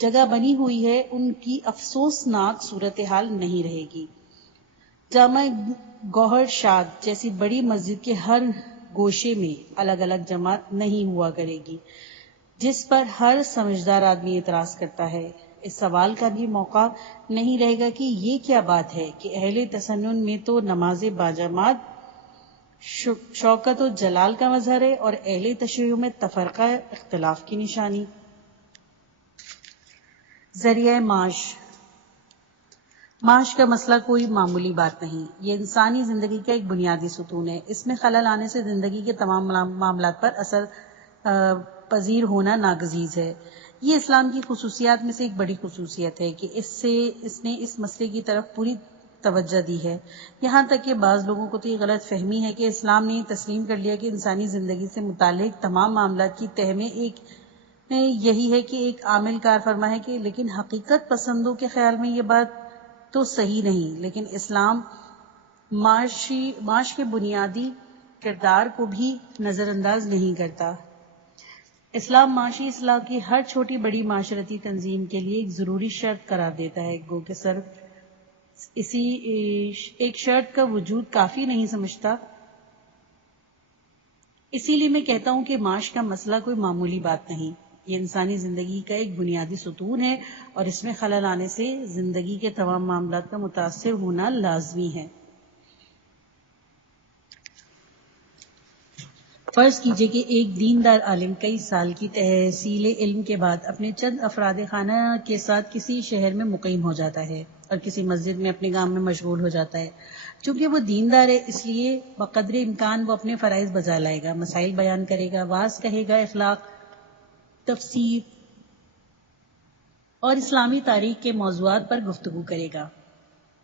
جگہ بنی ہوئی ہے ان کی افسوسناک صورتحال نہیں رہے گی۔ جامع گوہر شاد جیسی بڑی مسجد کے ہر گوشے میں الگ الگ جماعت نہیں ہوا کرے گی، جس پر ہر سمجھدار آدمی اعتراض کرتا ہے۔ اس سوال کا بھی موقع نہیں رہے گا کہ یہ کیا بات ہے کہ اہل تسنن میں تو نماز باجماعت شوکت و جلال کا مظہر ہے اور اہل تشیع میں تفرقہ اختلاف کی نشانی۔ ذریعہ معاش۔ معاش کا مسئلہ کوئی معمولی بات نہیں، یہ انسانی زندگی کا ایک بنیادی ستون ہے۔ اس میں خلل آنے سے زندگی کے تمام معاملات پر اثر پذیر ہونا ناگزیر ہے۔ یہ اسلام کی خصوصیات میں سے ایک بڑی خصوصیت ہے کہ اس نے اس مسئلے کی طرف پوری توجہ دی ہے، یہاں تک کہ بعض لوگوں کو تو یہ غلط فہمی ہے کہ اسلام نے یہ تسلیم کر لیا کہ انسانی زندگی سے متعلق تمام معاملات کی تہ میں یہی ہے کہ ایک عامل کار فرما ہے کہ لیکن حقیقت پسندوں کے خیال میں یہ بات تو صحیح نہیں، لیکن اسلام معاش کے بنیادی کردار کو بھی نظر انداز نہیں کرتا۔ اسلام معاشی اصلاح کی ہر چھوٹی بڑی معاشرتی تنظیم کے لیے ایک ضروری شرط قرار دیتا ہے، گو کہ صرف اسی ایک شرط کا وجود کافی نہیں سمجھتا۔ اسی لیے میں کہتا ہوں کہ معاش کا مسئلہ کوئی معمولی بات نہیں، یہ انسانی زندگی کا ایک بنیادی ستون ہے اور اس میں خلل آنے سے زندگی کے تمام معاملات کا متاثر ہونا لازمی ہے۔ فرض کیجئے کہ ایک دیندار عالم کئی سال کی تحصیل علم کے بعد اپنے چند افراد خانہ کے ساتھ کسی شہر میں مقیم ہو جاتا ہے اور کسی مسجد میں اپنے کام میں مشغول ہو جاتا ہے۔ چونکہ وہ دیندار ہے اس لیے بقدر امکان وہ اپنے فرائض بجا لائے گا، مسائل بیان کرے گا، وعظ کہے گا، اخلاق، تفسیر اور اسلامی تاریخ کے موضوعات پر گفتگو کرے گا۔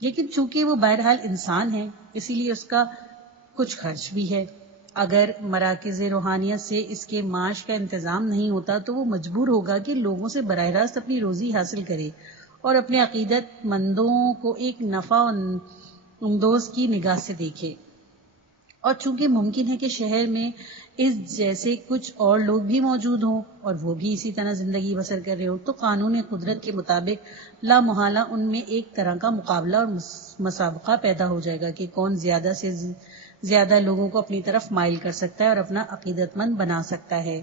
لیکن چونکہ وہ بہرحال انسان ہے اسی لیے اس کا کچھ خرچ بھی ہے۔ اگر مراکز روحانیت سے اس کے معاش کا انتظام نہیں ہوتا تو وہ مجبور ہوگا کہ لوگوں سے براہ راست اپنی روزی حاصل کرے اور اپنے عقیدت مندوں کو ایک نفع اندوز کی نگاہ سے دیکھے۔ اور چونکہ ممکن ہے کہ شہر میں اس جیسے کچھ اور لوگ بھی موجود ہوں اور وہ بھی اسی طرح زندگی بسر کر رہے ہوں، تو قانون قدرت کے مطابق لا محالہ ان میں ایک طرح کا مقابلہ اور مسابقہ پیدا ہو جائے گا کہ کون زیادہ سے زیادہ لوگوں کو اپنی طرف مائل کر سکتا ہے اور اپنا عقیدت مند بنا سکتا ہے۔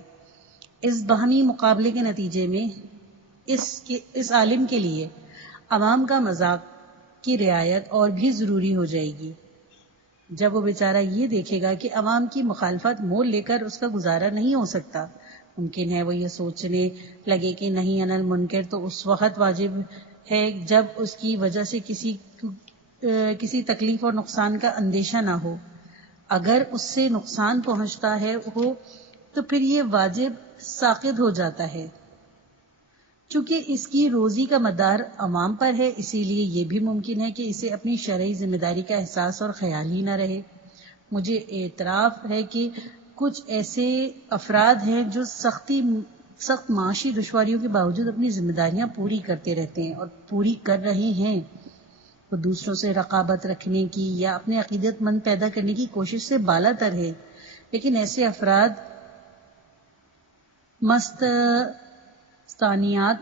اس باہمی مقابلے کے نتیجے میں اس عالم کے لیے عوام کا مذاق کی رعایت اور بھی ضروری ہو جائے گی۔ جب وہ بیچارہ یہ دیکھے گا کہ عوام کی مخالفت مول لے کر اس کا گزارا نہیں ہو سکتا، ممکن ہے وہ یہ سوچنے لگے کہ نہیں عن المنکر تو اس وقت واجب ہے جب اس کی وجہ سے کسی تکلیف اور نقصان کا اندیشہ نہ ہو۔ اگر اس سے نقصان پہنچتا ہے تو پھر یہ واجب ساقط ہو جاتا ہے۔ چونکہ اس کی روزی کا مدار عوام پر ہے اسی لیے یہ بھی ممکن ہے کہ اسے اپنی شرعی ذمہ داری کا احساس اور خیال ہی نہ رہے۔ مجھے اعتراف ہے کہ کچھ ایسے افراد ہیں جو سخت معاشی دشواریوں کے باوجود اپنی ذمہ داریاں پوری کرتے رہتے ہیں اور پوری کر رہے ہیں۔ وہ دوسروں سے رقابت رکھنے کی یا اپنے عقیدت مند پیدا کرنے کی کوشش سے بالا تر ہے، لیکن ایسے افراد مستثنیات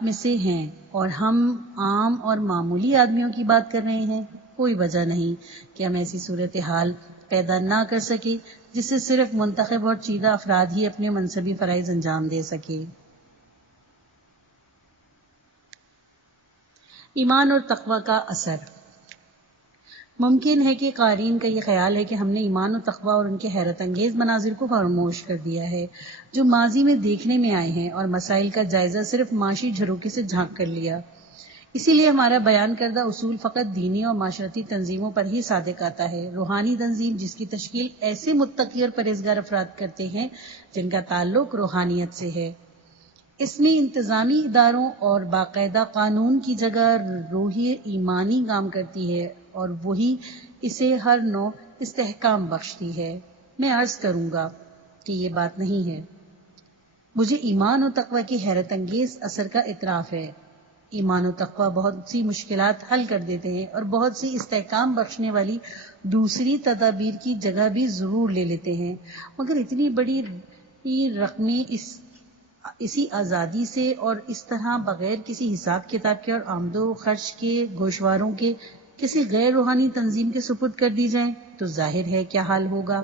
میں سے ہیں اور ہم عام اور معمولی آدمیوں کی بات کر رہے ہیں۔ کوئی وجہ نہیں کہ ہم ایسی صورتحال پیدا نہ کر سکے جس سے صرف منتخب اور چیدہ افراد ہی اپنے منصبی فرائض انجام دے سکے۔ ایمان اور تقوی کا اثر۔ ممکن ہے کہ قارئین کا یہ خیال ہے کہ ہم نے ایمان و تقوی اور ان کے حیرت انگیز مناظر کو فراموش کر دیا ہے جو ماضی میں دیکھنے میں آئے ہیں اور مسائل کا جائزہ صرف معاشی جھروکے سے جھانک کر لیا۔ اسی لیے ہمارا بیان کردہ اصول فقط دینی اور معاشرتی تنظیموں پر ہی صادق آتا ہے۔ روحانی تنظیم جس کی تشکیل ایسے متقی اور پرہیزگار افراد کرتے ہیں جن کا تعلق روحانیت سے ہے، اس میں انتظامی اداروں اور باقاعدہ قانون کی جگہ روحی ایمانی کام کرتی ہے اور وہی اسے ہر نوع استحکام بخشتی ہے۔ میں عرض کروں گا کہ یہ بات نہیں ہے۔ مجھے ایمان و تقوی کی حیرت انگیز اثر کا اعتراف ہے۔ ایمان و تقوی بہت سی مشکلات حل کر دیتے ہیں اور بہت سی استحکام بخشنے والی دوسری تدابیر کی جگہ بھی ضرور لے لیتے ہیں، مگر اتنی بڑی رقمیں اسی آزادی سے اور اس طرح بغیر کسی حساب کتاب کے اور آمد و خرچ کے گوشواروں کے کسی غیر روحانی تنظیم کے سپرد کر دی جائیں تو ظاہر ہے کیا حال ہوگا۔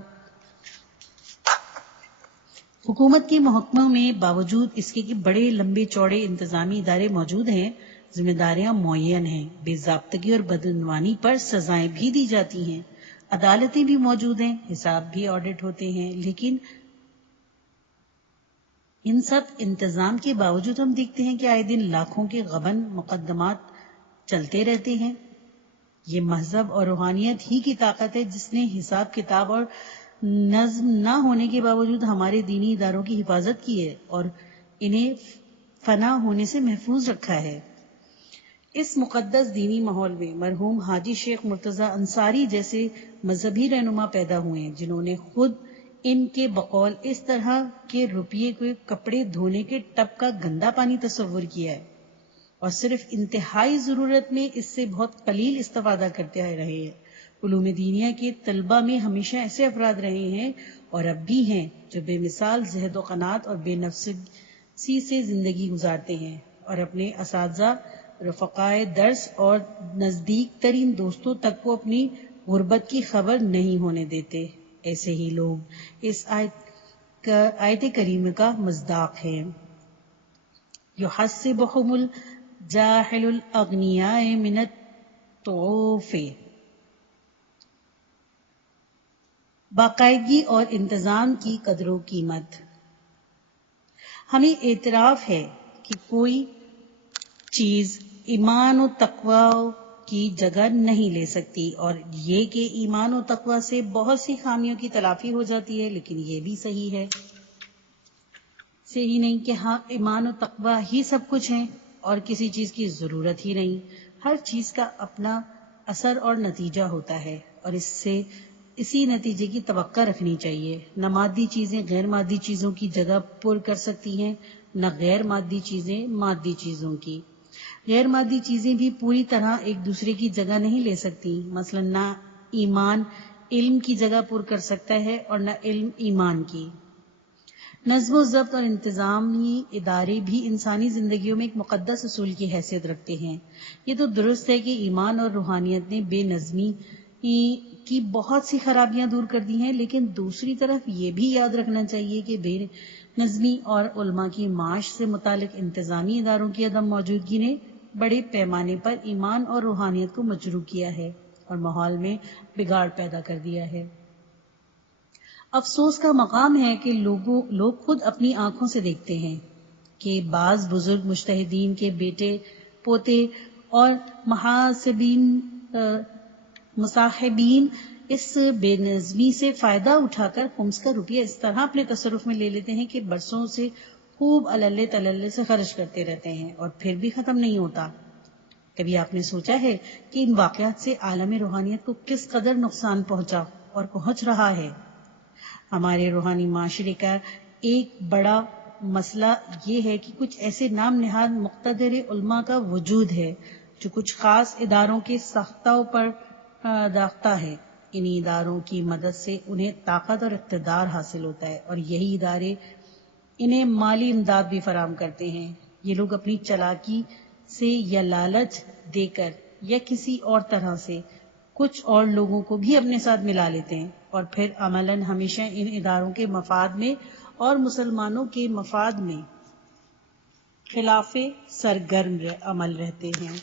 حکومت کے محکموں میں باوجود اس کے کہ بڑے لمبے چوڑے انتظامی ادارے موجود ہیں، ذمہ داریاں معین ہیں، بے ضابطگی اور بدعنوانی پر سزائیں بھی دی جاتی ہیں، عدالتیں بھی موجود ہیں، حساب بھی آڈٹ ہوتے ہیں، لیکن ان سب انتظام کے باوجود ہم دیکھتے ہیں کہ آئے دن لاکھوں کے غبن مقدمات چلتے رہتے ہیں۔ یہ مذہب اور روحانیت ہی کی طاقت ہے جس نے حساب کتاب اور نظم نہ ہونے کے باوجود ہمارے دینی اداروں کی حفاظت کی ہے اور انہیں فنا ہونے سے محفوظ رکھا ہے۔ اس مقدس دینی ماحول میں مرحوم حاجی شیخ مرتضی انصاری جیسے مذہبی رہنما پیدا ہوئے ہیں جنہوں نے خود ان کے بقول اس طرح کے روپیے کو کپڑے دھونے کے ٹب کا گندا پانی تصور کیا ہے اور صرف انتہائی ضرورت میں اس سے بہت قلیل استفادہ کرتے رہے ہیں۔ علوم دینیا کے طلبہ میں ہمیشہ ایسے افراد رہے ہیں اور اب بھی ہیں جو بے مثال زہد و قناعت اور بے نفسی سے زندگی گزارتے ہیں اور اپنے اساتذہ، رفقائے درس اور نزدیک ترین دوستوں تک کو اپنی غربت کی خبر نہیں ہونے دیتے۔ ایسے ہی لوگ اس آیت کریمہ کا مصداق ہیں۔ یحسبهم الجاہل الاغنیاء من الطعوف۔ باقاعدگی اور انتظام کی قدر و قیمت۔ ہمیں اعتراف ہے کہ کوئی چیز ایمان و تقوی کی جگہ نہیں لے سکتی اور یہ کہ ایمان و تقوی سے بہت سی خامیوں کی تلافی ہو جاتی ہے، لیکن یہ بھی صحیح ہے صحیح نہیں کہ ہاں ایمان و تقوی ہی سب کچھ ہیں اور کسی چیز کی ضرورت ہی نہیں۔ ہر چیز کا اپنا اثر اور نتیجہ ہوتا ہے اور اسی نتیجے کی توقع رکھنی چاہیے۔ نہ مادی چیزیں غیر مادی چیزوں کی جگہ پر کر سکتی ہیں، نہ غیر مادی چیزیں مادی چیزوں کی۔ غیر مادی چیزیں بھی پوری طرح ایک دوسرے کی جگہ نہیں لے سکتی۔ مثلا نہ ایمان علم کی جگہ پر کر سکتا ہے اور نہ علم ایمان کی۔ نظم و ضبط اور انتظامی ادارے بھی انسانی زندگیوں میں ایک مقدس اصول کی حیثیت رکھتے ہیں۔ یہ تو درست ہے کہ ایمان اور روحانیت نے بے نظمی کی بہت سی خرابیاں دور کر دی ہیں، لیکن دوسری طرف یہ بھی یاد رکھنا چاہیے کہ بے نظمی اور علماء کی معاش سے متعلق انتظامی اداروں کی عدم موجودگی نے بڑے پیمانے پر ایمان اور روحانیت کو مجروح کیا ہے اور ماحول میں بگاڑ پیدا کر دیا ہے۔ افسوس کا مقام ہے کہ لوگ خود اپنی آنکھوں سے دیکھتے ہیں کہ بعض بزرگ مجتہدین کے بیٹے پوتے اور مصاحبین اس بے نظمی سے فائدہ اٹھا کر خمس کا روپیہ اس طرح اپنے تصرف میں لے لیتے ہیں کہ برسوں سے خوب عللے تللے سے خرچ کرتے رہتے ہیں اور پھر بھی ختم نہیں ہوتا۔ کبھی آپ نے سوچا ہے کہ ان واقعات سے عالم روحانیت کو کس قدر نقصان پہنچا اور پہنچ رہا ہے؟ ہمارے روحانی معاشرے کا ایک بڑا مسئلہ یہ ہے کہ کچھ ایسے نام نہاد مقتدر علماء کا وجود ہے جو کچھ خاص اداروں کے ساختوں پر داختہ ہے۔ انہی اداروں کی مدد سے انہیں طاقت اور اقتدار حاصل ہوتا ہے اور یہی ادارے انہیں مالی امداد بھی فراہم کرتے ہیں۔ یہ لوگ اپنی چالاکی سے یا لالچ دے کر یا کسی اور طرح سے کچھ اور لوگوں کو بھی اپنے ساتھ ملا لیتے ہیں اور پھر عملاً ہمیشہ ان اداروں کے مفاد میں اور مسلمانوں کے مفاد میں خلاف سرگرم عمل رہتے ہیں۔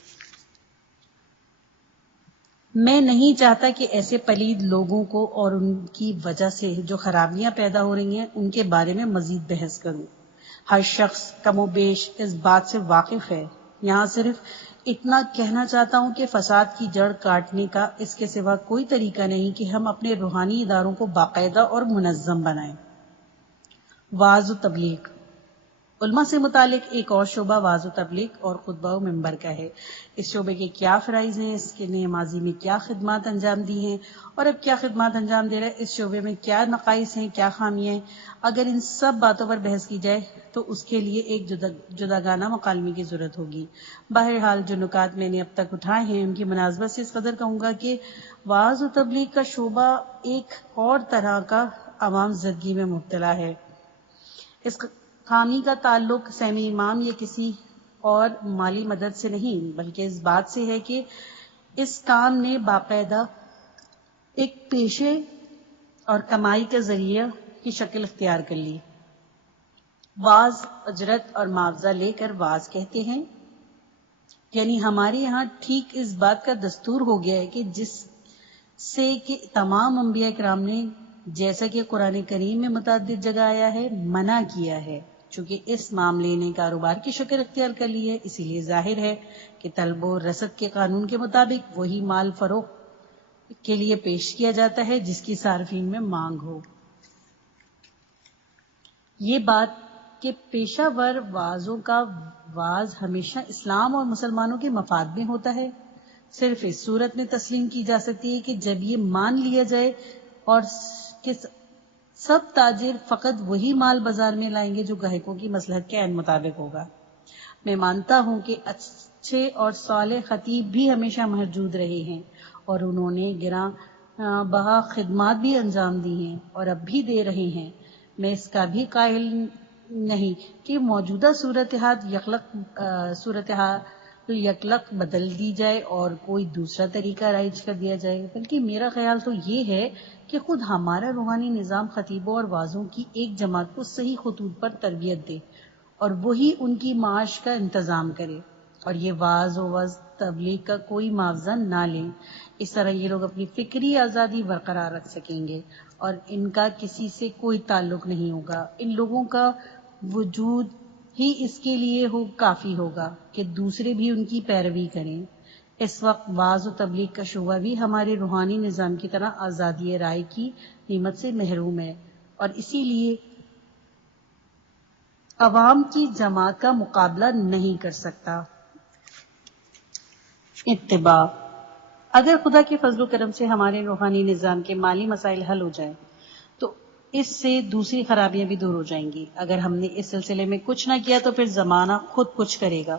میں نہیں چاہتا کہ ایسے پلید لوگوں کو اور ان کی وجہ سے جو خرابیاں پیدا ہو رہی ہیں ان کے بارے میں مزید بحث کروں۔ ہر شخص کم و بیش اس بات سے واقف ہے۔ یہاں صرف اتنا کہنا چاہتا ہوں کہ فساد کی جڑ کاٹنے کا اس کے سوا کوئی طریقہ نہیں کہ ہم اپنے روحانی اداروں کو باقاعدہ اور منظم بنائیں۔ وعظ و تبلیغ۔ علماء سے متعلق ایک اور شعبہ وعظ و تبلیغ اور خطبہ و منبر کا ہے۔ اس شعبے کے کیا فرائض ہیں، اس نے ماضی میں کیا خدمات انجام دی ہیں اور اب کیا خدمات انجام دے رہا ہے، اس شعبے میں کیا نقائص ہیں، کیا خامیاں ہیں، اگر ان سب باتوں پر بحث کی جائے تو اس کے لیے ایک جداگانہ مکالمے کی ضرورت ہوگی۔ بہرحال جو نکات میں نے اب تک اٹھائے ہیں ان کی مناسبت سے اس قدر کہوں گا کہ وعظ و تبلیغ کا شعبہ ایک اور طرح کا عوام زدگی میں مبتلا ہے۔ خامی کا تعلق سیمی امام یا کسی اور مالی مدد سے نہیں، بلکہ اس بات سے ہے کہ اس کام نے باقاعدہ ایک پیشے اور کمائی کا ذریعہ کی شکل اختیار کر لی۔ بعض اجرت اور معاوضہ لے کر بعض کہتے ہیں، یعنی ہمارے یہاں ٹھیک اس بات کا دستور ہو گیا ہے کہ جس سے کہ تمام انبیاء کرام نے، جیسا کہ قرآن کریم میں متعدد جگہ آیا ہے، منع کیا ہے۔ چونکہ اس معاملے نے کاروبار کی شکل اختیار کر لی ہے، اسی لیے ظاہر ہے کہ طلب و رسد کے قانون کے مطابق وہی مال فروخت کے لیے پیش کیا جاتا ہے جس کی صارفین میں مانگ ہو۔ یہ بات کہ پیشہ ور واعظوں کا وعظ ہمیشہ اسلام اور مسلمانوں کے مفاد میں ہوتا ہے، صرف اس صورت میں تسلیم کی جا سکتی ہے کہ جب یہ مان لیا جائے اور کہ سب تاجر فقط وہی مال بازار میں لائیں گے جو گاہکوں کی مصلحت کے عین مطابق ہوگا۔ میں مانتا ہوں کہ اچھے اور صالح خطیب بھی ہمیشہ موجود رہے ہیں اور انہوں نے گراں بہا خدمات بھی انجام دی ہیں اور اب بھی دے رہے ہیں۔ میں اس کا بھی قائل نہیں کہ موجودہ صورتحال یکلق بدل دی جائے اور کوئی دوسرا طریقہ رائج کر دیا جائے، بلکہ میرا خیال تو یہ ہے کہ خود ہمارا روحانی نظام خطیبوں اور واعظوں کی ایک جماعت کو صحیح خطوط پر تربیت دے اور وہی ان کی معاش کا انتظام کرے، اور یہ واعظ و تبلیغ کا کوئی معاوضہ نہ لیں۔ اس طرح یہ لوگ اپنی فکری آزادی برقرار رکھ سکیں گے اور ان کا کسی سے کوئی تعلق نہیں ہوگا۔ ان لوگوں کا وجود ہی اس کے لیے کافی ہوگا کہ دوسرے بھی ان کی پیروی کریں۔ اس وقت وعظ و تبلیغ کا شعبہ بھی ہمارے روحانی نظام کی طرح آزادی رائے کی نعمت سے محروم ہے اور اسی لیے عوام کی جماعت کا مقابلہ نہیں کر سکتا۔ اتباع: اگر خدا کے فضل و کرم سے ہمارے روحانی نظام کے مالی مسائل حل ہو جائیں تو اس سے دوسری خرابیاں بھی دور ہو جائیں گی۔ اگر ہم نے اس سلسلے میں کچھ نہ کیا تو پھر زمانہ خود کچھ کرے گا۔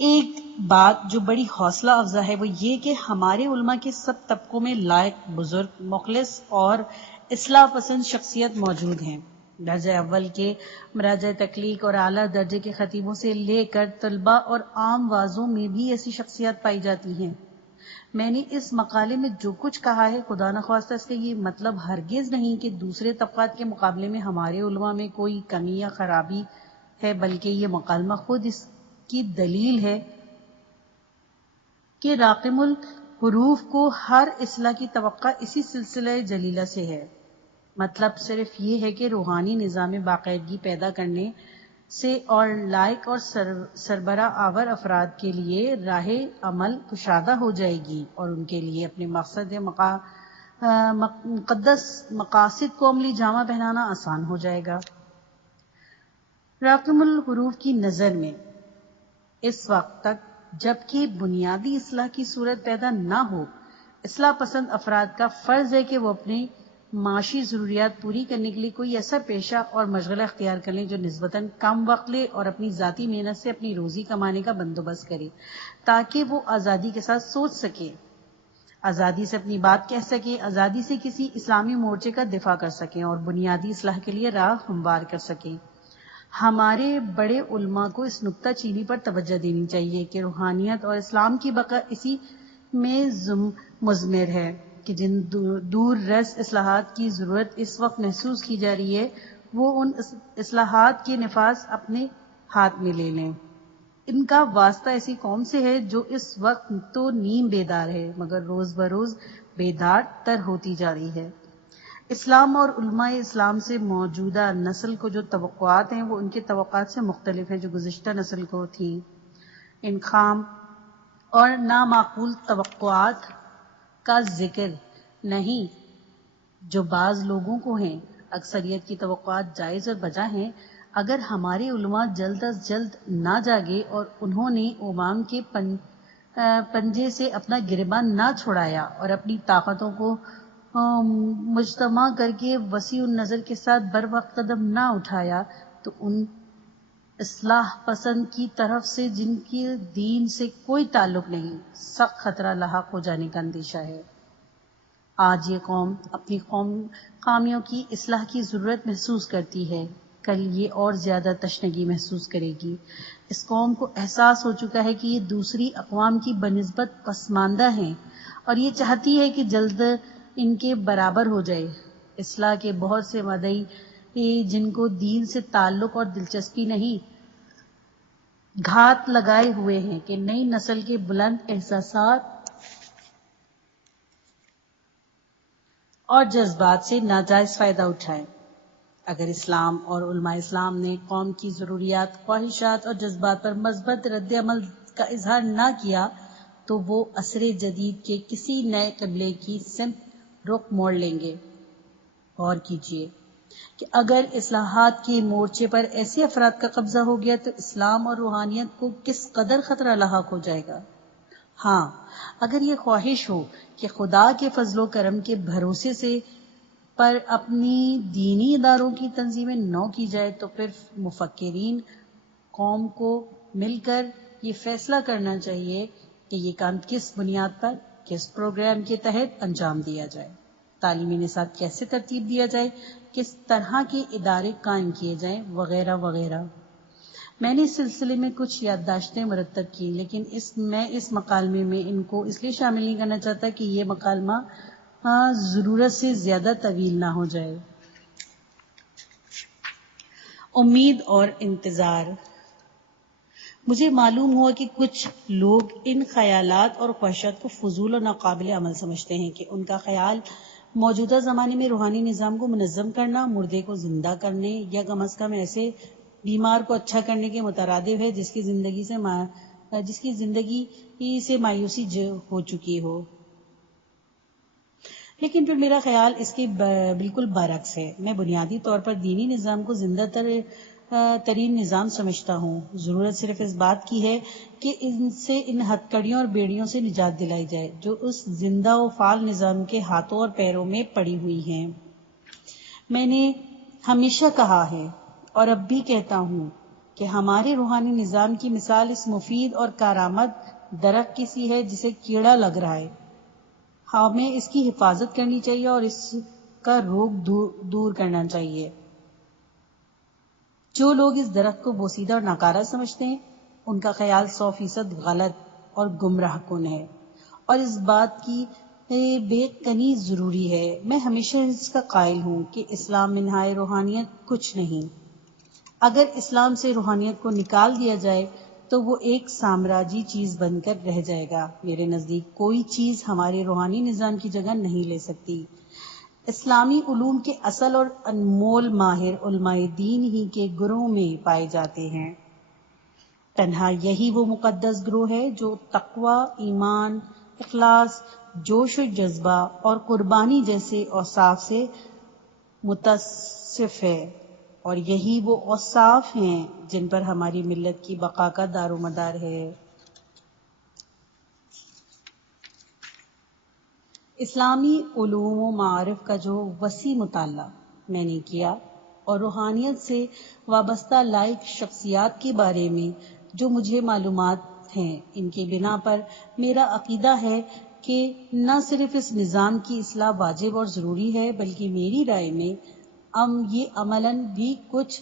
ایک بات جو بڑی حوصلہ افزا ہے وہ یہ کہ ہمارے علماء کے سب طبقوں میں لائق، بزرگ، مخلص اور اصلاح پسند شخصیت موجود ہیں۔ درجہ اول کے مراجع تخلیق اور اعلیٰ درجے کے خطیبوں سے لے کر طلباء اور عام واعظوں میں بھی ایسی شخصیات پائی جاتی ہیں۔ میں نے اس مقالے میں جو کچھ کہا ہے، خدا نخواستہ اس کا یہ مطلب ہرگز نہیں کہ دوسرے طبقات کے مقابلے میں ہمارے علماء میں کوئی کمی یا خرابی ہے، بلکہ یہ مکالمہ خود اس کی دلیل ہے کہ راقم الحروف کو ہر اصلاح کی توقع اسی سلسلہ جلیلہ سے ہے۔ مطلب صرف یہ ہے کہ روحانی نظام میں باقاعدگی پیدا کرنے سے اور لائق اور سربراہ آور افراد کے لیے راہ عمل کشادہ ہو جائے گی اور ان کے لیے اپنے مقدس مقاصد کو عملی جامہ پہنانا آسان ہو جائے گا۔ راقم الحروف کی نظر میں اس وقت تک جب کہ بنیادی اصلاح کی صورت پیدا نہ ہو، اصلاح پسند افراد کا فرض ہے کہ وہ اپنے معاشی ضروریات پوری کرنے کے لیے کوئی ایسا پیشہ اور مشغلہ اختیار کر لیں جو نسبتاً کم وقت لے اور اپنی ذاتی محنت سے اپنی روزی کمانے کا بندوبست کرے تاکہ وہ آزادی کے ساتھ سوچ سکے، آزادی سے اپنی بات کہہ سکیں، آزادی سے کسی اسلامی مورچے کا دفاع کر سکیں اور بنیادی اصلاح کے لیے راہ ہموار کر سکیں۔ ہمارے بڑے علماء کو اس نکتہ چینی پر توجہ دینی چاہیے کہ روحانیت اور اسلام کی بقا اسی میں مضمر ہے کہ جن دور رس اصلاحات کی ضرورت اس وقت محسوس کی جا رہی ہے وہ ان اصلاحات کے نفاذ اپنے ہاتھ میں لے لیں۔ ان کا واسطہ ایسی قوم سے ہے جو اس وقت تو نیم بیدار ہے مگر روز بروز بیدار تر ہوتی جا رہی ہے۔ اسلام اور علماء اسلام سے موجودہ نسل کو جو توقعات ہیں وہ ان کے توقعات سے مختلف ہیں جو گزشتہ نسل کو تھیں۔ ان خام اور نامعقول توقعات کا ذکر نہیں جو بعض لوگوں کو ہیں۔ اکثریت کی توقعات جائز اور بجا ہیں۔ اگر ہمارے علماء جلد از جلد نہ جاگے اور انہوں نے عوام کے پنجے سے اپنا گریبان نہ چھڑایا اور اپنی طاقتوں کو مجتمع کر کے وسیع النظر کے ساتھ بر وقت قدم نہ اٹھایا تو ان اصلاح پسند کی طرف سے جن کی دین سے کوئی تعلق نہیں، سخت خطرہ لاحق ہو جانے کا اندیشہ ہے۔ آج یہ قوم اپنی خامیوں کی اصلاح کی ضرورت محسوس کرتی ہے۔ کل یہ اور زیادہ تشنگی محسوس کرے گی۔ اس قوم کو احساس ہو چکا ہے کہ یہ دوسری اقوام کی بنسبت پسماندہ ہیں اور یہ چاہتی ہے کہ جلد ان کے برابر ہو جائے۔ اصلاح کے بہت سے مدعی جن کو دین سے تعلق اور دلچسپی نہیں، گھات لگائے ہوئے ہیں کہ نئی نسل کے بلند احساسات اور جذبات سے ناجائز فائدہ اٹھائیں۔ اگر اسلام اور علماء اسلام نے قوم کی ضروریات، خواہشات اور جذبات پر مثبت رد عمل کا اظہار نہ کیا تو وہ عصر جدید کے کسی نئے قبلے کی سمت رخ موڑ لیں گے۔ غور کیجئے کہ اگر اصلاحات کے مورچے پر ایسے افراد کا قبضہ ہو گیا تو اسلام اور روحانیت کو کس قدر خطرہ لاحق ہو جائے گا۔ ہاں، اگر یہ خواہش ہو کہ خدا کے فضل و کرم کے بھروسے سے پر اپنی دینی اداروں کی تنظیمیں نو کی جائے تو پھر مفکرین قوم کو مل کر یہ فیصلہ کرنا چاہیے کہ یہ کام کس بنیاد پر، کس پروگرام کے تحت انجام دیا جائے، تعلیمی نصاب کیسے ترتیب دیا جائے، کس طرح کے ادارے قائم کیے جائیں، وغیرہ وغیرہ۔ میں نے اس سلسلے میں کچھ یادداشتیں مرتب کی، لیکن میں اس مکالمے میں ان کو اس لیے شامل نہیں کرنا چاہتا کہ یہ مکالمہ ضرورت سے زیادہ طویل نہ ہو جائے۔ امید اور انتظار۔ مجھے معلوم ہوا کہ کچھ لوگ ان خیالات اور خواہشات کو فضول اور ناقابل عمل سمجھتے ہیں کہ ان کا خیال موجودہ زمانے میں روحانی نظام کو منظم کرنا، مردے کو زندہ کرنے یا کم از کم ایسے بیمار کو اچھا کرنے کے مترادف ہے جس کی زندگی سے مایوسی ہو چکی ہو۔ لیکن پھر میرا خیال اس کے بالکل برعکس ہے۔ میں بنیادی طور پر دینی نظام کو زندہ ترین نظام سمجھتا ہوں۔ ضرورت صرف اس بات کی ہے کہ ان ہتھ کڑیوں اور بیڑیوں سے نجات دلائی جائے جو اس زندہ و فعال نظام کے ہاتھوں اور پیروں میں پڑی ہوئی ہیں۔ میں نے ہمیشہ کہا ہے اور اب بھی کہتا ہوں کہ ہمارے روحانی نظام کی مثال اس مفید اور کارآمد درخت کی سی ہے جسے کیڑا لگ رہا ہے۔ ہمیں اس کی حفاظت کرنی چاہیے اور اس کا روگ دور کرنا چاہیے۔ جو لوگ اس درخت کو بوسیدہ اور ناکارہ سمجھتے ہیں ان کا خیال 100% غلط اور گمراہ کن ہے، اور اس بات کی بے کنی ضروری ہے۔ میں ہمیشہ اس کا قائل ہوں کہ اسلام منہائے روحانیت کچھ نہیں۔ اگر اسلام سے روحانیت کو نکال دیا جائے تو وہ ایک سامراجی چیز بن کر رہ جائے گا۔ میرے نزدیک کوئی چیز ہمارے روحانی نظام کی جگہ نہیں لے سکتی۔ اسلامی علوم کے اصل اور انمول ماہر علماء دین ہی کے گروہ میں پائے جاتے ہیں۔ تنہا یہی وہ مقدس گروہ ہے جو تقوی، ایمان، اخلاص، جوش و جذبہ اور قربانی جیسے اوصاف سے متصف ہے، اور یہی وہ اوصاف ہیں جن پر ہماری ملت کی بقا کا دار و مدار ہے۔ اسلامی علوم و معارف کا جو وسیع مطالعہ میں نے کیا اور روحانیت سے وابستہ لائق شخصیات کے بارے میں جو مجھے معلومات ہیں، ان کے بنا پر میرا عقیدہ ہے کہ نہ صرف اس نظام کی اصلاح واجب اور ضروری ہے بلکہ میری رائے میں یہ عملاً بھی کچھ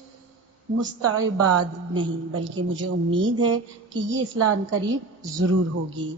مستعباد نہیں، بلکہ مجھے امید ہے کہ یہ اصلاح عنقریب ضرور ہوگی۔